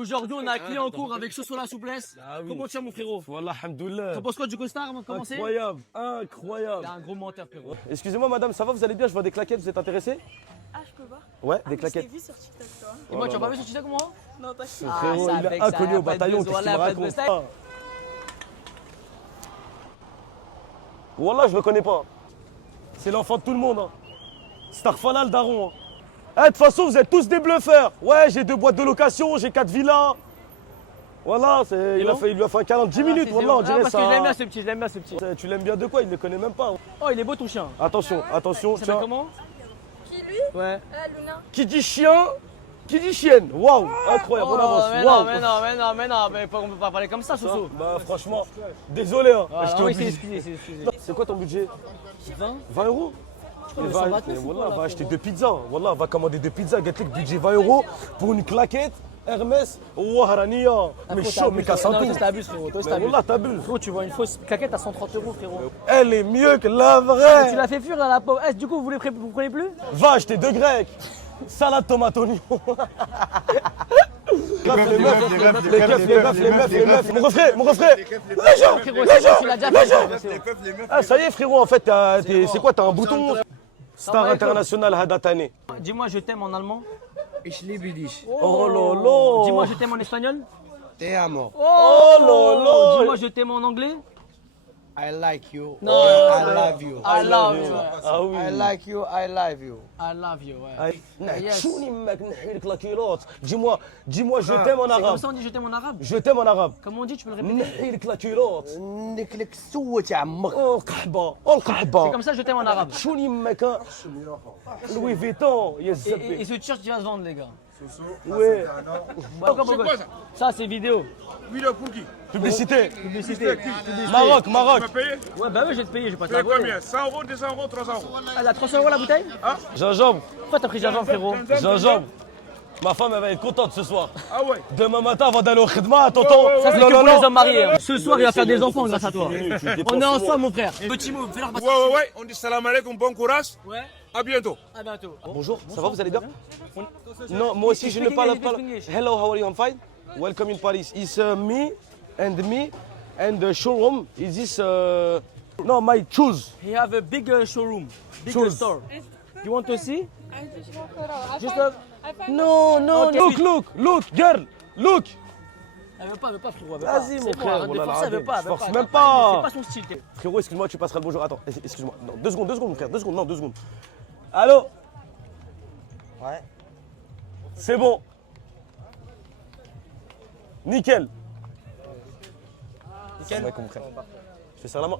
Aujourd'hui, on a un client en cours avec Soso la souplesse. Ah oui. Comment tu vas, mon frérot? Wallah, alhamdoulilah. T'en penses quoi du costard avant de commencer? Incroyable, incroyable. T'es un gros menteur, frérot. Excusez-moi, madame, ça va, vous allez bien? Je vois des claquettes, vous êtes intéressé? Ah, je peux voir? Ouais, Ah, des mais claquettes. je t'ai vu sur TikTok, toi. Et moi, tu as pas vu sur TikTok, moi? Non, pas sûr. Frérot, ça il avec est inconnu ça, au pas de bataillon, buzz, qu'est-ce qu'il voilà, me pas de raconte? buzz. Ah. Wallah, je le connais pas. C'est l'enfant de tout le monde. Hein. Starfala le daron. Hein. Eh, de toute façon, vous êtes tous des bluffeurs. Ouais, j'ai 2 boîtes de location, j'ai 4 villas. Voilà, il lui a fait un câlin de 10 minutes, voilà, on dirait parce ça. que je l'aime bien ce petit, je l'aime bien ce petit. Tu l'aimes bien de quoi? Il ne le connaît même pas. Oh, il est beau ton chien. Attention, attention, Il s'appelle tiens. comment? Qui, lui? Ouais. Ah, Luna. Qui dit chien, qui dit chienne. Waouh, incroyable, on avance. mais Waouh. non, mais on peut pas parler comme ça, Soso. Bah franchement, désolé. Hein. Voilà, Je t'ai oui, c'est obligé. excusé, c'est excusé. C'est quoi ton budget? 20? 20 euros. crois que va, ça va tous, voilà, quoi, va là, acheter frérot. 2 pizzas. Voilà, va commander 2 pizzas. Gatlik, budget 20 euros pour une claquette. Hermès, Waharania. Mais chaud, mais casse un Non, tout. toi, t'abuses, frérot. Toi, Mais t'abuses. voilà, t'abuses. Frérot, tu vois une fausse claquette à 130 euros, frérot. Elle est mieux que la Tu vraie. l'as fait fuir, là, la pauvre. Du coup, vous prenez plus? Va acheter 2 grecs. Salade tomate oignon. Les meufs. Mon refrain. Les gens. Tu l'as déjà fait. Ah, ça y est, frérot, en fait, c'est quoi? T'as un bouton Star international Hadatane. Dis-moi, je t'aime en allemand. Ich liebe dich. Oh lolo. Dis-moi, je t'aime en espagnol. Te amo. Oh lolo. Dis-moi, je t'aime en anglais. I like you. Non. I love you. I love you. Ah oui. I like you. I love you. I love you, ouais. Yes. شوني ماك نحيلك لا كيلوت. Dis-moi, je t'aime en C'est comme arabe. ça on dit je t'aime en arabe. Je t'aime en arabe. Comment on dit, tu peux le répéter? نحيلك لا كيلوت. نكلك سوة يا عمك. القحبة C'est القحبة. comme ça je t'aime en arabe. شوني ماك لوي فيتون يا Et الزبي. ce t-shirt qui va se vendre, les gars. Ouais. Ça, c'est vidéo. Vidéo pour qui? Publicité. Publicité. Maroc. Tu m'as payé? Ouais, bah oui, je vais te payer, je vais pas te C'est la voler. combien? 100 euros, 200 euros, 300 euros. Elle a 300 euros la bouteille? Gingembre. Pourquoi t'as pris gingembre, frérot? Gingembre. Ma femme, elle va être contente ce soir. Ah ouais? Demain matin, avant d'aller au khidma, tonton. Ça, c'est que pour les hommes mariés. Hein. Ce soir, il va faire des enfants grâce à toi. Tu dépenses On est moi. ensemble, mon frère. Petit mot, fais leur passer. Ouais. On dit salam alaikum, bon courage. Ouais, À bientôt. à bientôt. Bonjour, ça va, vous allez bien? Non, moi aussi, je ne parle pas. Hello, how are you? I'm fine. Welcome in Paris. It's me and the showroom. Is this no my shoes? He have a big showroom, big Shoes. store. You want to see? Just No, Okay. look, girl, look. Elle veut pas, frérot. Elle veut pas. Vas-y, C'est mon bon, frère. arrête de Voilà, forcer, elle veut pas. je elle veut force pas. même pas. C'est pas son style. Frérot, excuse-moi, tu passeras le bonjour. Attends, excuse-moi. Non, 2 secondes, mon frère. 2 secondes, non, 2 secondes. Allô? Ouais. C'est bon. Nickel. Salam alaikum, frère. Je te serre la main.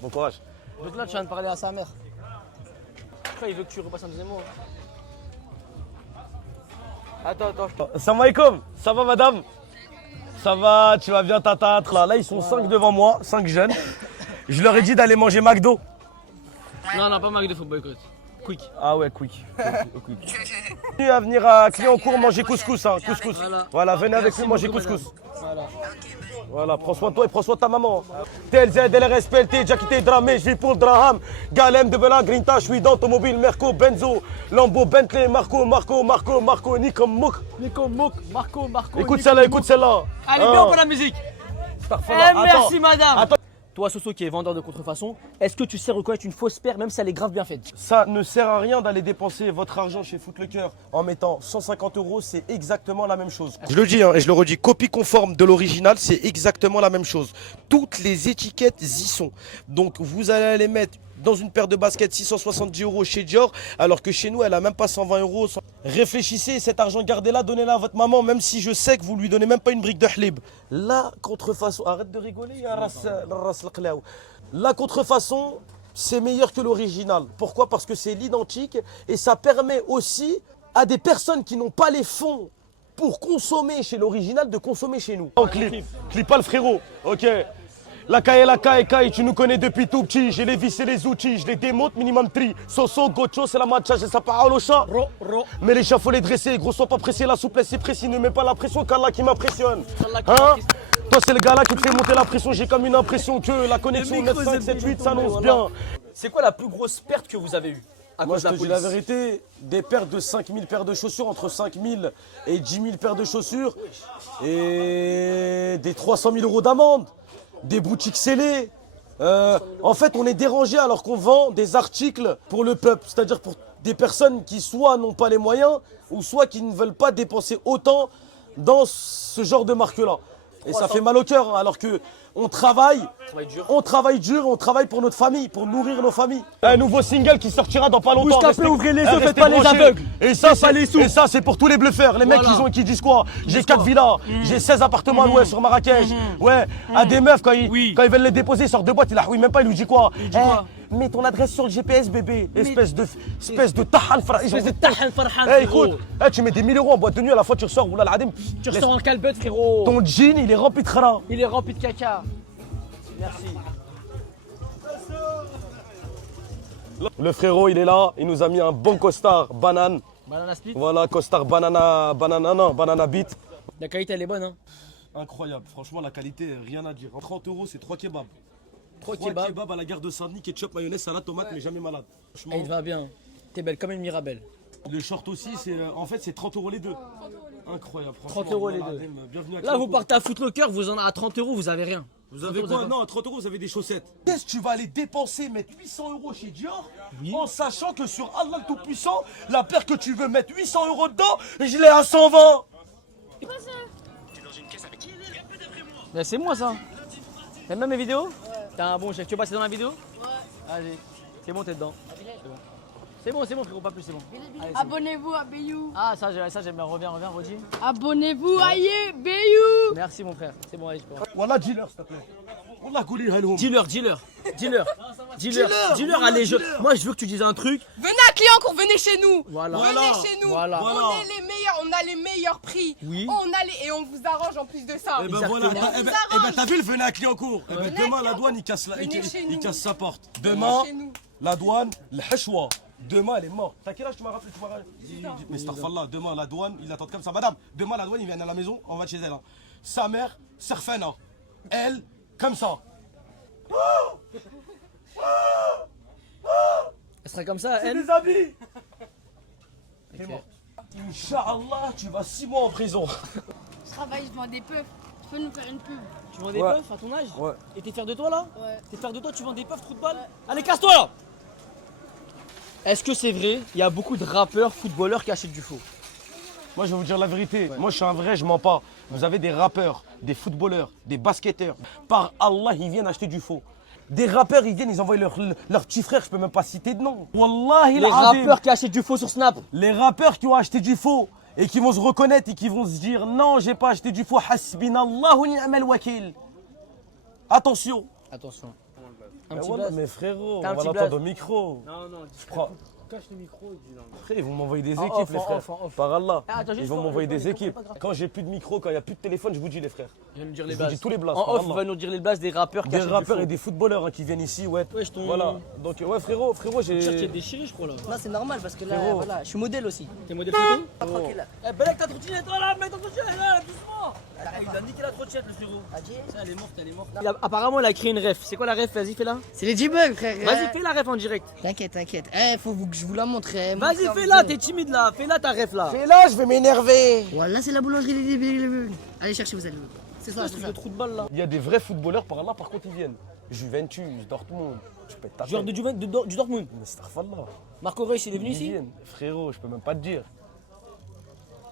Bon courage. Donc là, tu viens de parler à sa mère. Pourquoi il veut que tu repasses un deuxième mot? Attends. Salam alaikum. Ça va, madame? Ça va, tu vas bien, tata? Là, ils sont 5 devant moi, 5 jeunes. Je leur ai dit d'aller manger McDo. Non, pas Mac de football, écoute. Quick. Ah ouais, quick. Venez à venir à Clignancourt manger couscous, hein, couscous. Voilà, venez avec lui manger beaucoup, couscous. Voilà. Voilà, prends soin de toi et prends soin de ta maman. Tel Z, LRSPLT, déjà quitté dramé, je vis pour le Draham. Galem de Bela, Grinta, je suis d'automobile, Merco, Benzo, Lambo, Bentley, Marco, Nikom Mouk. Nico Mouk, Marco. Écoute celle-là, écoute celle-là. Allez, bien pour la musique. Attends, Merci, madame. attends. Toi, Soso, qui est vendeur de contrefaçon, est-ce que tu sais reconnaître une fausse paire, même si elle est grave bien faite? Ça ne sert à rien d'aller dépenser votre argent chez Foot le Cœur en mettant 150 euros, c'est exactement la même chose. Je le dis et je le redis, copie conforme de l'original, c'est exactement la même chose. Toutes les étiquettes y sont. Donc vous allez les mettre dans une paire de baskets 670 euros chez Dior, alors que chez nous, elle a même pas 120 euros. Réfléchissez, cet argent, gardez-la, donnez-la à votre maman, même si je sais que vous lui donnez même pas une brique de hlib. La contrefaçon, arrête de rigoler, ya ras l'qlaou. La contrefaçon, c'est meilleur que l'original. Pourquoi? Parce que c'est l'identique et ça permet aussi à des personnes qui n'ont pas les fonds pour consommer chez l'original de consommer chez nous. On clip pas le frérot, ok. La caille, tu nous connais depuis tout petit. J'ai les vis et les outils, je les démonte minimum tri. Soso, Gocho, c'est la matcha, j'ai sa parole au chat. Mais les chats, faut les dresser. Gros, sois pas pressé, la souplesse c'est précis. Ne mets pas la pression, qu'Allah qui m'impressionne. Hein? Toi, c'est le gars là qui te fait monter la pression. J'ai comme une impression que la connexion 9, 5, 7, 8 s'annonce bien. C'est quoi la plus grosse perte que vous avez eue? à Moi, cause je de te la dis la police. vérité, des paires de 5000 paires de chaussures, entre 5000 et 10 000 paires de chaussures, et des 300 000 euros d'amende, des boutiques scellées. En fait, on est dérangé alors qu'on vend des articles pour le peuple, c'est-à-dire pour des personnes qui soit n'ont pas les moyens, ou soit qui ne veulent pas dépenser autant dans ce genre de marque-là. Et ça fait mal au cœur, hein, alors que on travaille dur, on travaille pour notre famille, pour nourrir nos familles. Un nouveau single qui sortira dans pas longtemps. Bouscapé, ouvrez les yeux, restez faites pas les branchés. aveugles. Et ça, Faites pas les sous. et ça, c'est pour tous les bluffeurs, les mecs Voilà. qui disent quoi? J'ai 4 villas, j'ai 16 appartements à louer sur Marrakech. Ouais, à des meufs, quand ils veulent les déposer, ils sortent de boîte, il la même pas, il lui dit quoi? Mets ton adresse sur le GPS, bébé. Espèce de tahan, frère. Espèce de tahan, farhan, Eh, frérot. écoute, tu mets des 1000 euros en boîte de nuit, à la fois tu ressors, oula, l'adim. Tu ressors en calbut, frérot. Ton jean, il est rempli de khara. Il est rempli de caca. Merci. Le frérot, il est là, il nous a mis un bon costard banane. Banana split. Voilà, costard banana beat. La qualité, elle est bonne, hein. Incroyable, franchement, la qualité, rien à dire. 30 euros, c'est 3 kebabs. 3 3 kebabs. kebabs à la gare de Saint-Denis, ketchup, mayonnaise, salade, tomate, mais jamais malade. Et Franchement, il va bien. T'es belle comme une Mirabelle. le short aussi, en fait, c'est 30 euros les deux. Incroyable, franchement. 30 euros les voilà, deux. Adem, bienvenue à Là, vous Clermont. partez à Footlocker, vous en avez à 30 euros, vous avez rien. Vous avez quoi? Non, à 30 euros, vous avez des chaussettes. Qu'est-ce que tu vas aller dépenser, mettre 800 euros chez Dior, en sachant que sur Allah le Tout-Puissant, la paire que tu veux mettre 800 euros dedans, je l'ai à 120. Mais c'est moi ça. T'aimes bien mes vidéos? T'es un bon chef. Tu veux passer dans la vidéo? Ouais. Allez. C'est bon, t'es dedans. C'est bon, frérot, pas plus, c'est bon. Allez, c'est bon. Abonnez-vous à Bayou. Ah, ça j'aime bien. Reviens, redis. Abonnez-vous à Bayou. Merci, mon frère. C'est bon, allez, je peux. Voilà, dealer, s'il te plaît. Wallah, gouli, hello. Dealer, allez, moi je veux que tu dises un truc. Venez à Clignancourt, venez chez nous. Voilà. Venez chez nous. Voilà. On est les meilleurs, on a les meilleurs prix. Oui. Et on vous arrange en plus de ça. Eh ben Exactement. voilà, t'as vu le venez à Clignancourt. Eh ben demain la douane il casse sa porte. Demain chez nous. la douane, le hachwa. Demain elle est morte. T'as quel âge tu m'as rappelé? Mais starfallah, demain la douane, il attend comme ça. Madame, demain la douane il vient à la maison, on va chez elle. Hein. Sa mère, Serfana. Elle, comme ça. Elle sera comme ça, C'est elle. des habits. Elle est morte. Inch'Allah, tu vas 6 mois en prison. Je travaille, je vends des puffs. Tu peux nous faire une pub? Tu vends des Ouais. puffs à ton âge? Ouais. Et t'es fier de toi là? Ouais. T'es fier de toi, tu vends des puffs, trou de balle? Allez, casse-toi là! Est-ce que c'est vrai? Il y a beaucoup de rappeurs, footballeurs qui achètent du faux. Moi, je vais vous dire la vérité. Moi, je suis un vrai, je mens pas. Vous avez des rappeurs, des footballeurs, des basketteurs. Par Allah, ils viennent acheter du faux. Des rappeurs, ils viennent, ils envoient leur petit frère, je peux même pas citer de nom. Wallahi, Les rappeurs qui achètent du faux sur Snap. Les rappeurs qui ont acheté du faux et qui vont se reconnaître et qui vont se dire non, j'ai pas acheté du faux. Hasbinallahu ni'mal wakil. Attention. Attention. Un Mais, petit voilà, blast. mais frérot, T'as un on va petit l'entendre blast. au micro. Non, non, Je prends. cache le micro et dis non. Frère, ils vont m'envoyer des En équipes, off, les en frères. off, en off. Par Allah. Ah, attends, juste Ils vont pour m'envoyer les des c'est équipes. pas grave. Quand j'ai plus de micro, quand il n'y a plus de téléphone, je vous dis, les frères. Il va nous dire les Je vous dis blasts. tous les blasts, En par off, Allah. il va nous dire les blasts des rappeurs qui Des achètent rappeurs du et des footballeurs hein, qui viennent ici, ouais. Ouais, je t'en- Voilà. Donc, ouais, frérot, j'ai. T-shirt qui est déchiré, je crois là. Non, c'est normal parce que là, Frérot. voilà, je suis modèle aussi. T'es modèle photo? Tranquille. Eh, Belek, ta trottinette, oh là, mets ta trottinette, là, doucement! Il a niqué la trottinette, le frérot. Ça, elle est morte, elle est morte. Apparemment, il a créé une ref. C'est quoi la ref? Vas-y, fais-la. C'est les J-Bugs, frère. Vas-y, fais la ref en direct. T'inquiète, t'inquiète. Eh, faut que je vous la montre. Vas-y, fais-la, t'es timide là. Fais-la ta ref là. Et là, je vais m'énerver. Voilà, c'est la boulangerie des J-Bugs. Allez chercher, vous allez. C'est ça, Ce c'est truc ça. de trou de balle là. Il y a des vrais footballeurs par là, par contre, ils viennent. Juventus, Dortmund. Je peux être Joueur du Dortmund. Mais starfallah. Marco Reus, il est venu Ils ici? viennent. Frérot, je peux même pas te dire.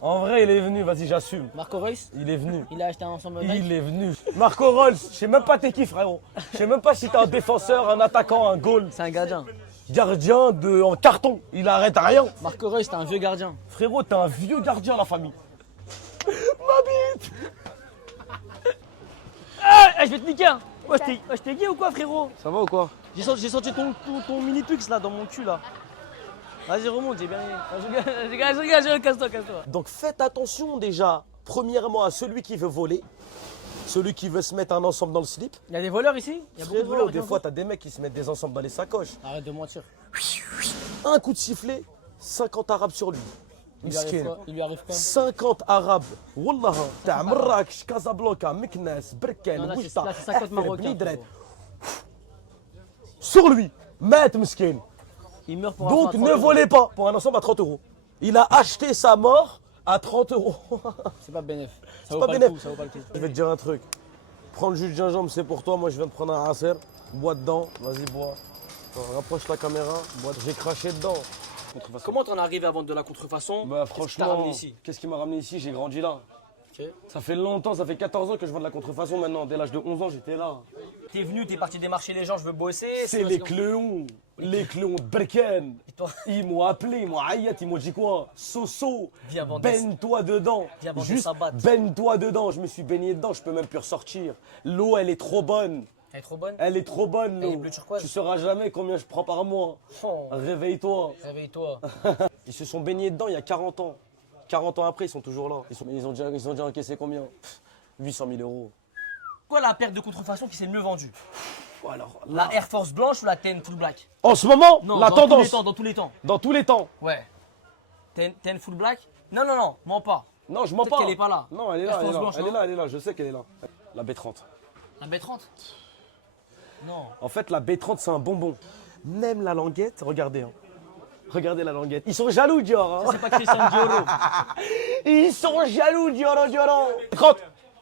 En vrai, il est venu, vas-y, j'assume. Marco Reus, Il est venu. il a acheté un ensemble Nike. Il est venu. Marco Rolls, je sais même pas t'es qui, frérot. Je sais même pas si t'es un défenseur, un attaquant, un goal. C'est un gardien. Gardien en carton. Il arrête à rien. Marco Reus, c'est un vieux gardien. Frérot, t'es un vieux gardien, la famille. Ma bite. Eh, je vais te niquer hein. Ouais, je t'ai gay ou quoi, frérot? Ça va ou quoi? J'ai senti ton mini pux là dans mon cul là. Vas-y, remonte, j'ai bien aimé. Je rigole, casse-toi. Donc faites attention déjà, premièrement, à celui qui veut voler. Celui qui veut se mettre un ensemble dans le slip. Il y a des voleurs ici? Il y a beaucoup de Frérot, voleurs. des fois, t'as des mecs qui se mettent des ensembles dans les sacoches. Arrête de mentir. Un coup de sifflet, 50 arabes sur lui. Il lui arrive Miskin. quoi? Il lui arrive quoi? 50 arabes. Wallah, t'as Marrakech, Casablanca, Meknes, Berken, Non, là, Oujda, c'est 50 Ahfer, Marocains. Blidret. frérot. Sur lui, Maître Miskin. Il meurt pour un Donc enfant à ne 30 €. volez pas pour un ensemble à 30 euros. Il a acheté sa mort à 30 euros. C'est pas bénéf. Ça C'est vaut pas pas le bénéf. coup, ça vaut pas le coup. Je vais te dire un truc. Prends le jus de gingembre, c'est pour toi. Moi, je viens de prendre un acer. Bois dedans. Vas-y, bois. Attends, rapproche la caméra. Bois. J'ai craché dedans. Contrefaçon. Comment t'en arrives à vendre de la contrefaçon? Bah, Qu'est-ce qui t'a franchement, ramené ici? qu'est-ce qui m'a ramené ici? J'ai grandi là. Ok. Ça fait longtemps, ça fait 14 ans que je vends de la contrefaçon maintenant. Dès l'âge de 11 ans, j'étais là. T'es venu, t'es parti démarcher les gens, je veux bosser. C'est les cléons. Les cléons de Berken. toi Ils m'ont appelé, ils m'ont hayat, ils m'ont dit quoi? Soso, Viens vendre baigne-toi dedans. Viens vendre Juste sa batte. baigne-toi dedans. Je me suis baigné dedans, je peux même plus ressortir. L'eau, elle est trop bonne. Elle est trop bonne. Elle est trop bonne, Elle est l'eau. bleu turquoise. Tu sauras jamais combien je prends par mois. Oh, Réveille-toi. réveille-toi. Ils se sont baignés dedans il y a 40 ans. 40 ans après, ils sont toujours là. Ils ont déjà encaissé combien? 800 000 euros. Quoi la paire de contrefaçon qui s'est le mieux vendue? Alors, La Air Force blanche ou la TN Full Black? en ce moment, Non, la dans tous les tendance, temps, dans tous les temps. dans tous les temps. Ouais. TN Full Black? Non, non, non, mens pas. Non, je mens Peut-être pas. qu'elle est pas là. Non, elle est La là, elle est Force là. blanche, Elle non est là, elle est là, je sais qu'elle est là. La B30. La B30? Non. En fait, la B30, c'est un bonbon. Même la languette, regardez. Hein. Regardez la languette. Ils sont jaloux, Dior. Hein. C'est pas Christian Dioro. Ils sont jaloux, Dior. B30.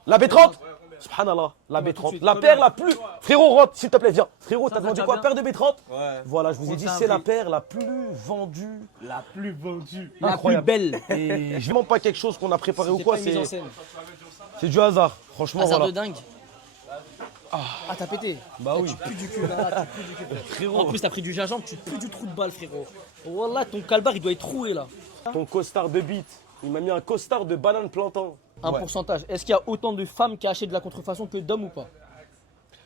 La B30. Subhanallah, la Ouais, tout de B30. suite, La combien paire la plus. Frérot, rentre, s'il te plaît, viens. Frérot, Ça t'as va demandé déjà quoi? bien Paire de B30? Ouais. Voilà, je vous ai dit, Compte un c'est la prix. paire la plus vendue. La plus vendue. Incroyable. La plus belle. Et je ne demande pas quelque chose qu'on a préparé ou C'est quoi, pas une mise en c'est scène. du hasard. Franchement, Hasard voilà. de dingue. Ah, t'as pété. Bah oui. Tu pues du cul, là, tu pues du cul. Frérot. En plus, t'as pris du gingembre, tu pues du trou de balle, frérot. Wallah, ton calbar, il doit être troué, là. Ton costard de bite. Il m'a mis un costard de banane plantain. Un Ouais. pourcentage. Est-ce qu'il y a autant de femmes qui achètent de la contrefaçon que d'hommes ou pas?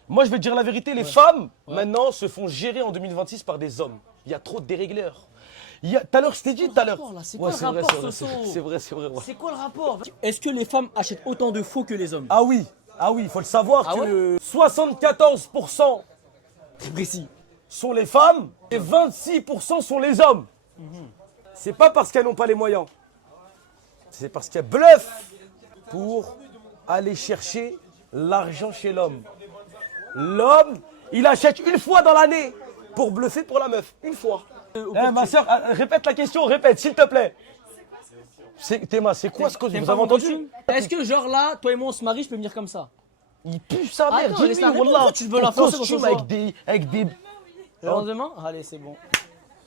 Moi, je vais te dire la vérité, les femmes, maintenant, se font gérer en 2026 par des hommes. Il y a trop de dérégleurs. Tout à l'heure, je t'ai dit tout à l'heure. rapport, là C'est quoi le c'est vrai, rapport, c'est vrai, Soso c'est vrai, c'est vrai. Ouais. C'est quoi le rapport? Est-ce que les femmes achètent autant de faux que les hommes? Ah oui, il faut le savoir Ah que 74% Très précis. sont les femmes et 26% sont les hommes. C'est pas parce qu'elles n'ont pas les moyens. C'est parce qu'elles bluffent pour aller chercher l'argent chez l'homme. L'homme, il achète une fois dans l'année pour bluffer pour la meuf. Une fois. Ma soeur, répète la question, répète, s'il te plaît. Théma, c'est quoi ce que T'aimes vous pas avez mon entendu? costume? Est-ce que genre là, toi et moi on se marie, je peux venir comme ça? Il pue sa mère, Attends, dis-lui, laisse-la répondre, wallah. tu veux En l'influencer costume dans ce avec des... Le lendemain? Allez, c'est bon.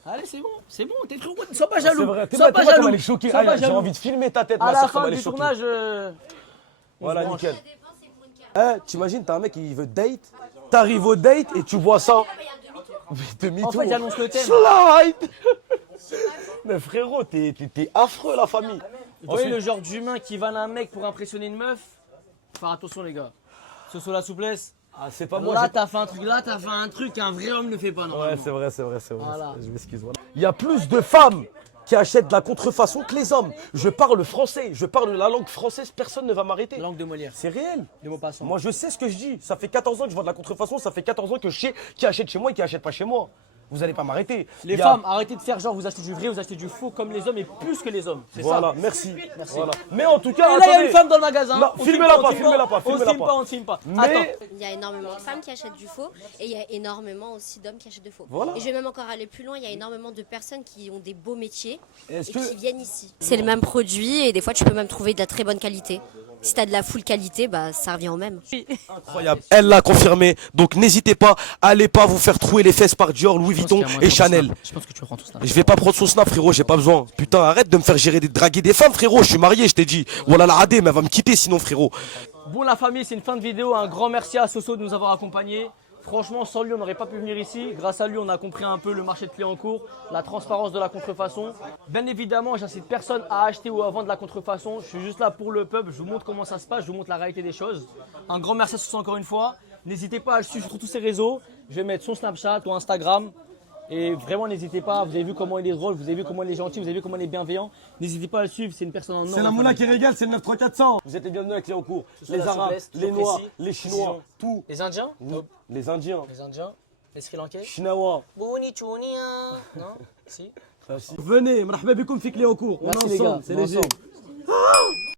Allez, c'est bon, t'es trop bon. Sois pas jaloux. C'est vrai, Sois pas Théma, jaloux. elle est choquée. Sois pas J'ai jaloux. envie de filmer ta tête, À ma la soeur, comme fin elle est du choquée. tournage, Voilà, on se nickel. T'imagines, t'as un mec qui veut date, t'arrives au date et tu vois ça. Demi-tour. En fait, il annonce le thème. Slide. Mais frérot, t'es affreux la famille. Vous voyez le genre d'humain qui vanne un mec pour impressionner une meuf? Faire attention les gars. Ce soit la souplesse. Ah, c'est pas moi. Là t'as fait un truc qu'un vrai homme ne fait pas normalement. Ouais, c'est vrai. Voilà. Je m'excuse. Voilà. Il y a plus de femmes qui achètent de la contrefaçon que les hommes. Je parle français, je parle la langue française, personne ne va m'arrêter. Langue de Molière. C'est réel. De mots passants. Moi, je sais ce que je dis. Ça fait 14 ans que je vends de la contrefaçon, ça fait 14 ans que je sais qui achète chez moi et qui achète pas chez moi. Vous allez pas m'arrêter. Les Il y a- femmes, arrêtez de faire genre vous achetez du vrai, vous achetez du faux comme les hommes et plus que les hommes. C'est Voilà, ça. merci. Merci. Voilà. Mais en tout cas, Et là il y a attendez. une femme dans le magasin. Non, On filmez-la filme pas, on filme filmez-la pas, On filmez-la filme pas. pas, on filme pas. Mais Attends. Il y a énormément de femmes qui achètent du faux et il y a énormément aussi d'hommes qui achètent du faux. Voilà. Et je vais même encore aller plus loin, il y a énormément de personnes qui ont des beaux métiers Est-ce et que- qui viennent ici. C'est le même produit et des fois tu peux même trouver de la très bonne qualité. Si tu as de la full qualité, bah ça revient au même. Incroyable. Elle l'a confirmé. Donc n'hésitez pas, allez pas vous faire trouer les fesses par Dior, Louis Vuitton et Chanel. Je pense que tu reprends tout ça. Je vais pas prendre son snap, frérot, j'ai pas besoin. Putain, arrête de me faire draguer des femmes, frérot. Je suis marié, je t'ai dit. Voilà la radé, mais elle va me quitter sinon, frérot. Bon la famille, c'est une fin de vidéo. Un grand merci à Soso de nous avoir accompagnés. Franchement, sans lui, on n'aurait pas pu venir ici. Grâce à lui, on a compris un peu le marché de Cléancourt, la transparence de la contrefaçon. Bien évidemment, j'incite personne à acheter ou à vendre de la contrefaçon. Je suis juste là pour le peuple. Je vous montre comment ça se passe, je vous montre la réalité des choses. Un grand merci à Soso encore une fois. N'hésitez pas à le suivre sur tous ses réseaux. Je vais mettre son Snapchat ou Instagram. Et vraiment, n'hésitez pas. Vous avez vu comment il est drôle, vous avez vu comment il est gentil, vous avez vu comment il est bienveillant. N'hésitez pas à le suivre, c'est une personne en or. C'est la moula qui régale, c'est le 93400. Vous êtes les bienvenus à Cléancourt. soit Les la Arabes, souplesse, les toujours Noirs, précis, les Chinois, précision. tout. Les Indiens? Oui. Les Indiens, Les Indiens? Les Sri Lankais? Chinawa. Bonitounia. Non? Si? Venez, marhaba bikoum fi Cléancourt. On Merci est les gars, ensemble, c'est on est léger. ensemble.